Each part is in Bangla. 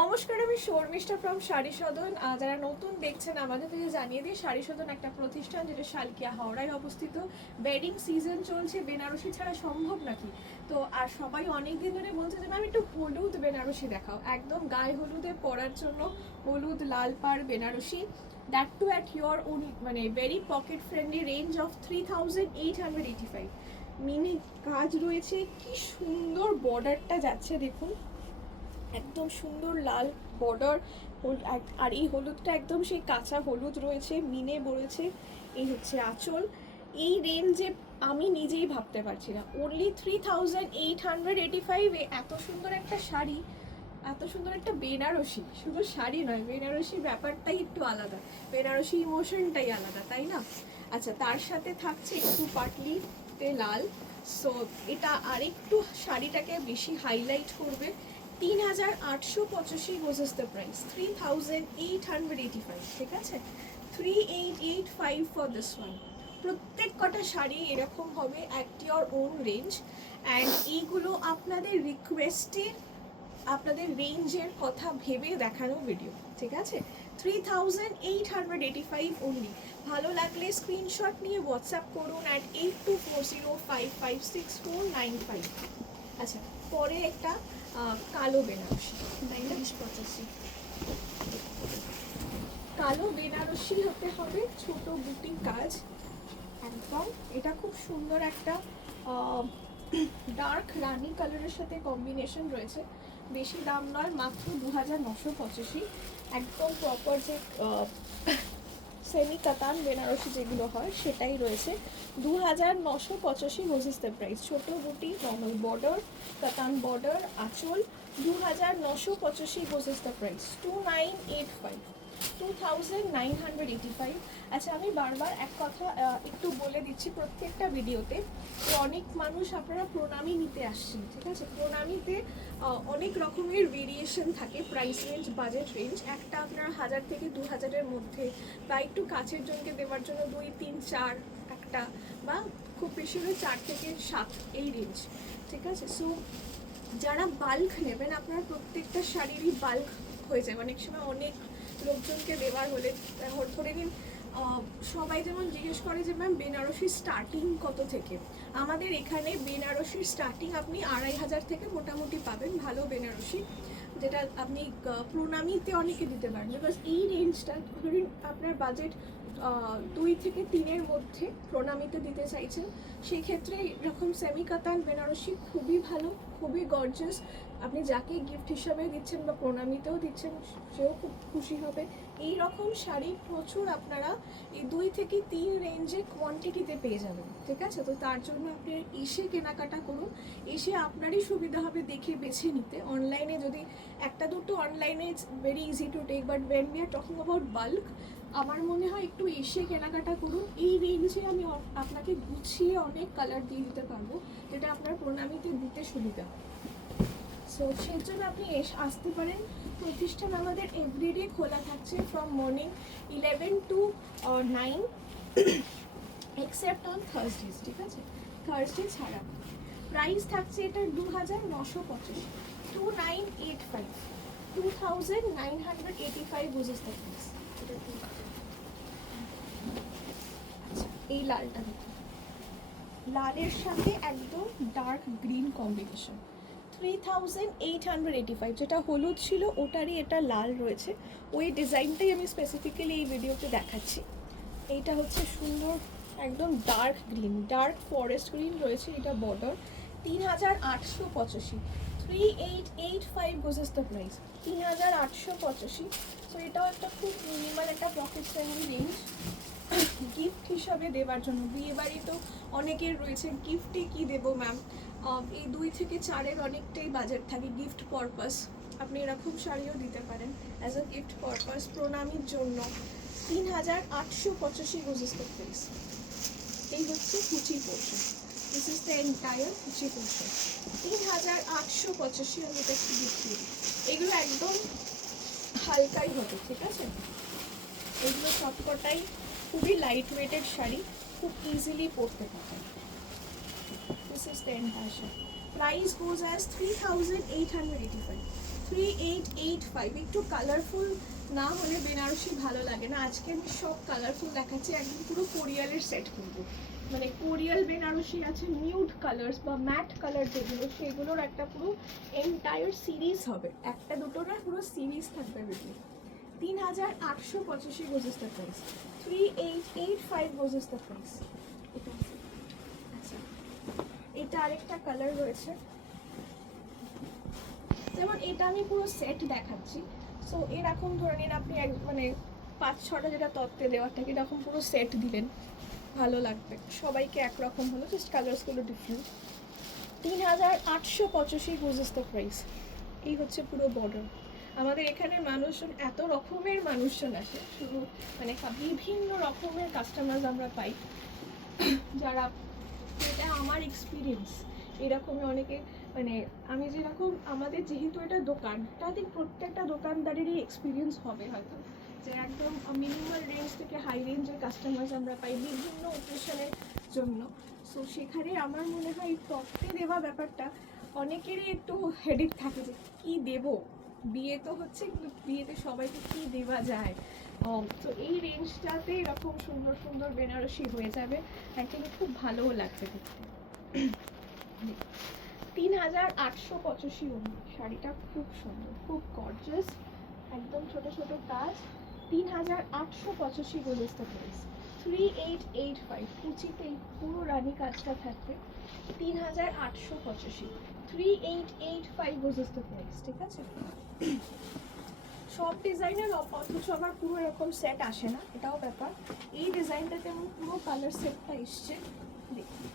নমস্কার, আমি শর্মিষ্ঠা ফ্রম শাড়ি সদন। যারা নতুন দেখছেন আমাদের থেকে জানিয়ে দিই, শাড়ি সদন একটা প্রতিষ্ঠান যেটা শালকিয়া হাওড়ায় অবস্থিত। ওয়েডিং সিজন চলছে, বেনারসি ছাড়া সম্ভব নাকি? তো আর সবাই অনেক দিন ধরে বলছে যে ম্যাম একটু হলুদ বেনারসি দেখাও, একদম গায়ে হলুদে পরার জন্য হলুদ লাল পাড় Banarasi, that too at your own, মানে very pocket friendly range of 3885। মিনি কাজ রয়েছে, কি সুন্দর বর্ডারটা যাচ্ছে দেখুন, একদম সুন্দর লাল বর্ডার। আর এই হলুদটা একদম সেই কাঁচা হলুদ রয়েছে, মিনে বলেছে। এই হচ্ছে আঁচল। এই রেঞ্জে আমি নিজেই ভাবতে পারছি না, অনলি 3885 এত সুন্দর একটা শাড়ি, এত সুন্দর একটা বেনারসি। শুধু শাড়ি নয়, বেনারসি ব্যাপারটাই একটু আলাদা, বেনারসি ইমোশনটাই আলাদা, তাই না? আচ্ছা, তার সাথে থাকছে একটু পাটলিতে লাল। সো এটা আরেকটু শাড়িটাকে বেশি হাইলাইট করবে। 3885 was the price, 3885, ঠিক আছে? 3885 for this one. প্রত্যেক কটা শাড়ি এরকম হবে at your on range. And এইগুলো আপনাদের রিকোয়েস্টের, আপনাদের রেঞ্জের কথা ভেবে দেখানো ভিডিও, ঠিক আছে? 3885 অনলি। ভালো লাগলে স্ক্রিনশট নিয়ে হোয়াটসঅ্যাপ করুন অ্যাট 8240556495। আচ্ছা, পরে একটা কালো বেনারসি 3985। কালো বেনারসি হতে হবে, ছোট বুটি কাজ একদম। এটা খুব সুন্দর একটা ডার্ক রানি কালারের সাথে কম্বিনেশন রয়েছে। বেশি দাম নয়, মাত্র 2985। একদম প্রপার যে সেমি কাতান বেনারসি যেগুলো হয় সেটাই রয়েছে। 2985 was the price। ছোট বুটি, নর্মাল বর্ডার, কাতান বর্ডার, আঁচল। 2985 was the price। 2985। আচ্ছা, আমি বারবার এক কথা একটু বলে দিচ্ছি প্রত্যেকটা ভিডিওতে, অনেক মানুষ আপনারা প্রণামী নিতে আসছেন, ঠিক আছে? প্রণামীতে অনেক রকমের ভেরিয়েশন থাকে, প্রাইস রেঞ্জ, বাজেট রেঞ্জ। একটা আপনার 1000 থেকে 2000-এর মধ্যে, বা একটু কাছের জনকে দেওয়ার জন্য 2, 3, 4 একটা, বা খুব বেশি হলে 4 থেকে 7 এই রেঞ্জ, ঠিক আছে? সো যারা বাল্ক নেবেন, আপনার প্রত্যেকটা শাড়িরই বাল্ক হয়ে যায় অনেক সময়, অনেক লোকজনকে দেওয়ার হলে। ধরে নিন সবাই যেমন জিজ্ঞেস করে যে ম্যাম বেনারসির স্টার্টিং কত থেকে? আমাদের এখানে বেনারসির স্টার্টিং আপনি 2500 থেকে মোটামুটি পাবেন, ভালো বেনারসি, যেটা আপনি প্রণামীতে অনেকে দিতে পারেন। বিকজ এই রেঞ্জটা ধরুন আপনার বাজেট 2 থেকে 3-এর মধ্যে, প্রণামীতে দিতে চাইছেন, সেই ক্ষেত্রে এরকম সেমি কাতান বেনারসি খুবই ভালো, খুবই গর্জিয়াস। আপনি যাকে গিফট হিসাবে দিচ্ছেন বা প্রণামীতেও দিচ্ছেন, সেও খুব খুশি হবে। এই রকম শাড়ি প্রচুর আপনারা এই 2 থেকে 3 রেঞ্জে কোয়ান্টিটিতে পেয়ে যাবেন, ঠিক আছে? তো তার জন্য আপনি এসে কেনাকাটা করুন, এসে আপনারই সুবিধা হবে দেখে বেছে নিতে। অনলাইনে যদি একটা দুটো, অনলাইনে it's very easy to take, but when we are talking about bulk, আমার মনে হয় একটু এসে কেনাকাটা করুন। এই রেঞ্জে আমি আপনাকে গুছিয়ে অনেক কালার দিয়ে দিতে পারবো, যেটা আপনার প্রণামীতে দিতে সুবিধা হয়। সো সেই জন্য আপনি আসতে পারেন। প্রতিষ্ঠান আমাদের এভরিডে খোলা থাকছে, from morning 11 to 9, except on Thursdays, ঠিক আছে? থার্সডে ছাড়া। প্রাইস থাকছে এটা 2985, 2985, 2985 বুঝেস দ্য প্রাইস। এই লালটা দেখুন, লালের সাথে একদম ডার্ক গ্রিন কম্বিনেশন, 3885। যেটা হলুদ ছিল ওটারই এটা লাল রয়েছে, ওই ডিজাইনটাই আমি স্পেসিফিক্যালি এই ভিডিওতে দেখাচ্ছি। এইটা হচ্ছে সুন্দর একদম dark green, dark forest green রয়েছে, এটা বর্ডার। 3885, 3885 বুঝেস দ্য প্রাইস, 3885। সো এটাও একটা খুব মিনিমাল একটা পকেট ফ্রেন্ডলি রেঞ্জ, গিফট হিসাবে দেওয়ার জন্য। বিয়ে বাড়ি তো অনেকের রয়েছে, গিফটে কি দেবো ম্যাম, এই 2 থেকে 4-এর অনেকটাই বাজেট থাকে গিফট পারপাস। আপনি এরকম শাড়িও দিতে পারেন অ্যাজ আ গিফট পারপাস প্রণামীর জন্য। 3885 বুঝেস দ্য প্রাইস। এই হচ্ছে কুচি portion, this is the entire কুচি পোর্শন। 3885 আমি এটা একটু গিফট দিই। এগুলো একদম হালকাই হবে, ঠিক আছে? এগুলো সবকটাই খুবই লাইট ওয়েটেড শাড়ি, খুব ইজিলি পরতে পারেন। This is the entire sari. Price goes as 3885। 3885। একটু কালারফুল না হলে বেনারসি ভালো লাগে না। আজকে আমি সব কালারফুল দেখাচ্ছি, একদম পুরো কোরিয়ালের সেট করবো। মানে কোরিয়াল বেনারসি আছে, নিউড কালার্স বা ম্যাট কালার যেগুলো, সেগুলোর একটা পুরো এন্টায়ার সিরিজ হবে, একটা দুটো না, পুরো সিরিজ থাকবে video. 3885 goes is the price, 3885 goes is the price. আচ্ছা, এটা আরেকটা কালার রয়েছে, যেমন এটা আমি পুরো সেট দেখাচ্ছি। সো এরকম ধরে নিন আপনি মানে 5-6টা যেটা তত্ত্বে দেওয়ার থাকে, এরকম পুরো সেট দিলেন, ভালো লাগবে, সবাইকে একরকম হলো, জাস্ট কালার্সগুলো different. 3885 goes is the price. এই হচ্ছে পুরো বর্ডার। আমাদের এখানে মানুষজন, এত রকমের মানুষজন আসে, শুধু মানে বিভিন্ন রকমের কাস্টমার আমরা পাই, যারা, এটা আমার এক্সপিরিয়েন্স, এরকমই অনেকে, মানে আমি যেরকম, আমাদের যেহেতু এটা দোকান, তাদের প্রত্যেকটা দোকানদারেরই এক্সপিরিয়েন্স হবে হয়তো, যে একদম মিনিমাল রেঞ্জ থেকে হাই রেঞ্জের কাস্টমার আমরা পাই বিভিন্ন অকেশনের জন্য। সো সেখানে আমার মনে হয় তত্ত্বে দেওয়া ব্যাপারটা অনেকেরই একটু হেডেক থাকে, যে কী দেবো, বিয়ে তো হচ্ছে, কিন্তু বিয়েতে সবাইকে কী দেওয়া যায়। তো এই রেঞ্জটাতে এরকম সুন্দর সুন্দর বেনারসি হয়ে যাবে, অ্যাকচুয়ালি খুব ভালোও লাগছে দেখতে। 3885 অবধি শাড়িটা খুব সুন্দর, খুব গর্জিয়াস, একদম ছোট ছোট কাজ। 3885 গোজ ইজ দ্য প্রাইস, 3885। কুচিতে পুরো রানী কাজটা থাকবে, 3885, 3885 গোজ ইজ দ্য প্রাইস। ঠিক আছে, সব ডিজাইনের অথচ আবার পুরো এরকম সেট আসে না, এটাও ব্যাপার। এই ডিজাইনটাতে আমার পুরো কালার সেটটা এসছে, দেখুন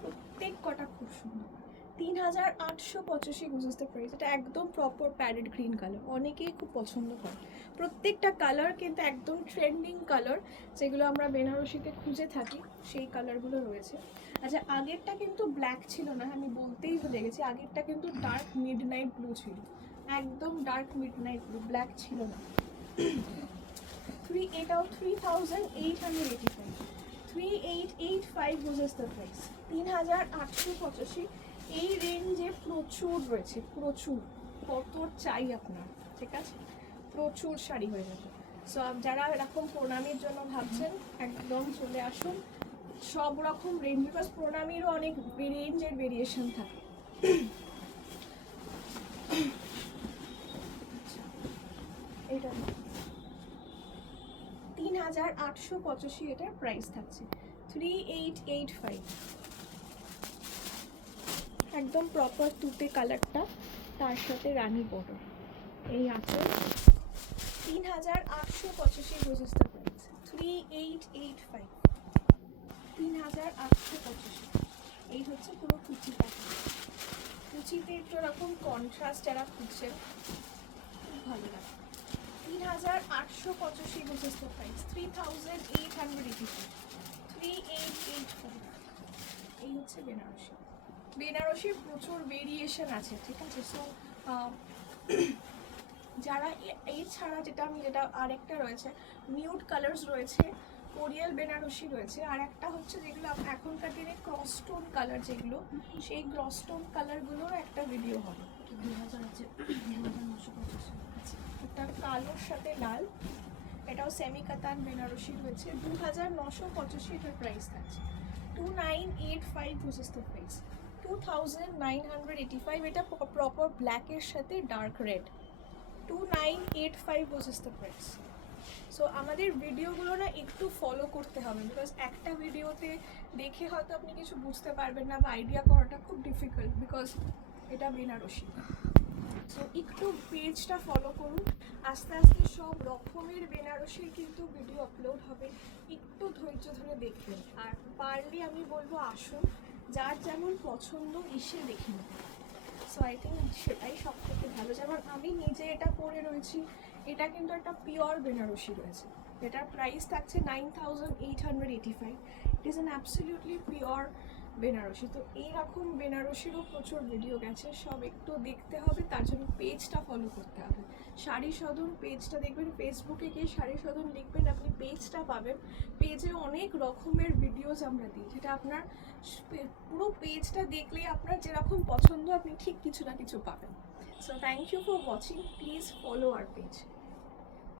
প্রত্যেক কটা খুব সুন্দর। 3885 গোজ ইজ দ্য প্রাইস। এটা একদম প্রপার প্যারেট গ্রিন কালার, অনেকেই খুব পছন্দ করে। প্রত্যেকটা কালার কিন্তু একদম ট্রেন্ডিং কালার, যেগুলো আমরা বেনারসিতে খুঁজে থাকি, সেই কালারগুলো রয়েছে। আচ্ছা, আগেরটা কিন্তু ব্ল্যাক ছিল না, আমি বলতেই ভুলে গেছি, আগেরটা কিন্তু ডার্ক মিডনাইট ব্লু ছিল, একদম ডার্ক মিডনাইট ব্লু, ব্ল্যাক ছিল না। এটাও 3885, 3885 গোজ ইজ দ্য প্রাইস। 3885। এই রেঞ্জে প্রচুর রয়েছে, প্রচুর, কত চাই আপনার, ঠিক আছে, প্রচুর শাড়ি হয়ে যাবে। সো যারা এরকম প্রণামীর জন্য ভাবছেন, একদম চলে আসুন, সব রকম রেঞ্জ, বিকজ প্রণামীরও অনেক রেঞ্জের ভেরিয়েশন থাকে। এটা 3885 এটার প্রাইস থাকছে, 3885। একদম প্রপার তুতে কালারটা, তার সাথে রানী বর্ডার, এই আঁচল। 3885 গোজ ইজ দ্য প্রাইস, 3885, 3885। এই হচ্ছে পুরো কুচিটা, কুচিতে একটু এরকম কন্ট্রাস্ট যারা খুঁজছেন, খুব ভালো লাগে। 3885 গোজ ইজ দ্য প্রাইস, 3885, 3885। এই হচ্ছে বেনারসি। বেনারসির প্রচুর ভেরিয়েশন আছে, ঠিক আছে। সো যারা এই ছাড়া যেটা আরেকটা রয়েছে, নিউড কালার্স রয়েছে, কোরিয়াল বেনারসি রয়েছে, আর একটা হচ্ছে যেগুলো এখনকার দিনে ক্রস টোন কালার, যেগুলো সেই ক্রস টোন কালারগুলোর একটা ভিডিও হবে। 2000 আছে, 2950। আচ্ছা, এটা কালোর সাথে লাল, এটাও সেমি কাতান বেনারসি রয়েছে, 2985 এটার প্রাইস থাকছে, 2985 গোজ ইজ দ্য প্রাইস, 2985। এটা প্রপার ব্ল্যাকের সাথে dark red, 2985 goes is the price. So আমাদের ভিডিওগুলো না একটু ফলো করতে হবে, বিকজ একটা ভিডিওতে দেখে হয়তো আপনি কিছু বুঝতে পারবেন না, বা আইডিয়া করাটা খুব ডিফিকাল্ট, বিকজ এটা বেনারসি। সো একটু পেজটা ফলো করুন, আস্তে আস্তে সব রকমের বেনারসির কিন্তু ভিডিও আপলোড হবে, একটু ধৈর্য ধরে দেখবেন। আর পারলে আমি বলবো আসুন, যার যেমন পছন্দ এসে দেখে নেবেন। সো আই থিঙ্ক সেটাই সব থেকে ভালো। যেমন আমি নিজে এটা পরে রয়েছি, এটা কিন্তু একটা পিওর বেনারসি রয়েছে, এটার প্রাইস থাকছে 9885। It is an absolutely pure Banarasi. তো এইরকম বেনারসিরও প্রচুর ভিডিও গেছে, সব একটু দেখতে হবে, তার জন্য পেজটা ফলো করতে হবে। শাড়ি সদন পেজটা দেখবেন, ফেসবুকে গিয়ে শাড়ি সদন লিখবেন, আপনি পেজটা পাবেন। পেজে অনেক রকমের ভিডিওস আমরা দিই, যেটা আপনার পুরো পেজটা দেখলে আপনার যেরকম পছন্দ আপনি ঠিক কিছু না কিছু পাবেন। So thank you for watching. Please follow our page.